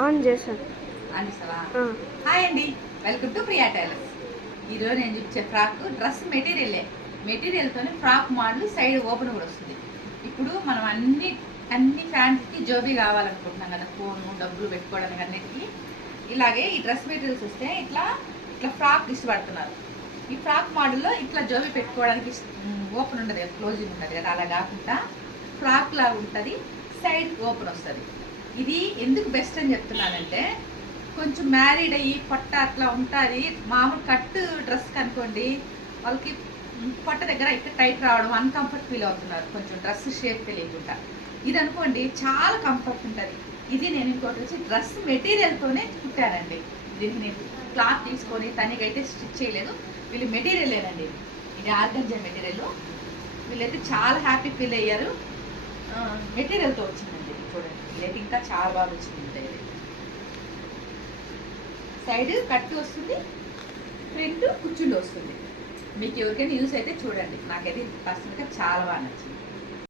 On చేశాను. అనిసవా hi అండి, వెల్కమ్ టు ప్రియా టైలర్స్. ఈరోజు నేను చూపించే ఫ్రాక్ డ్రెస్ మెటీరియల్తోనే ఫ్రాక్ మోడల్ సైడ్ ఓపెన్ కూడా వస్తుంది. ఇప్పుడు మనం అన్ని ఫ్యాన్స్కి జోబీ కావాలనుకుంటున్నాం కదా, ఫోను డబ్బులు పెట్టుకోవడానికి అన్నిటికీ. ఇలాగే ఈ డ్రెస్ మెటీరియల్స్ వస్తే ఇట్లా ఫ్రాక్ ఇష్టపడుతున్నారు. ఈ ఫ్రాక్ మోడల్లో ఇట్లా జోబీ పెట్టుకోవడానికి ఓపెన్ ఉండదు కదా, క్లోజింగ్ ఉండదు కదా, అలా కాకుండా ఫ్రాక్ లాగా ఉంటుంది, సైడ్ ఓపెన్ వస్తుంది. ఇది ఎందుకు బెస్ట్ అని చెప్తున్నానంటే, కొంచెం మ్యారీడ్ అయ్యి పొట్ట అట్లా ఉంటుంది. మామూలు కట్ డ్రెస్ కనుకోండి, వాళ్ళకి పొట్ట దగ్గర ఇక్కడ టైట్ రావడం, అన్కంఫర్ట్ ఫీల్ అవుతున్నారు కొంచెం డ్రెస్ షేప్ తెలియకుండా. ఇది అనుకోండి చాలా కంఫర్ట్ ఉంటుంది. ఇది నేను ఇంకోటి వచ్చి డ్రెస్ మెటీరియల్తోనే కుట్టానండి. దీనికి నేను క్లాత్ తీసుకొని తనకైతే స్టిచ్ చేయలేదు, వీళ్ళు మెటీరియలేనండి. ఇది ఆర్గంజా మెటీరియల్. వీళ్ళైతే చాలా హ్యాపీ ఫీల్ అయ్యారు. మెటీరియల్తో వచ్చిందండి, చూడండి. ఇదైతే ఇంకా చాలా బాగా వచ్చింది. సైడ్ కట్టు వస్తుంది, ఫ్రంట్ కుచ్చుండి వస్తుంది. మీకు ఎవరికైనా యూస్ అయితే చూడండి. నాకైతే పర్సనల్గా చాలా బాగా నచ్చింది.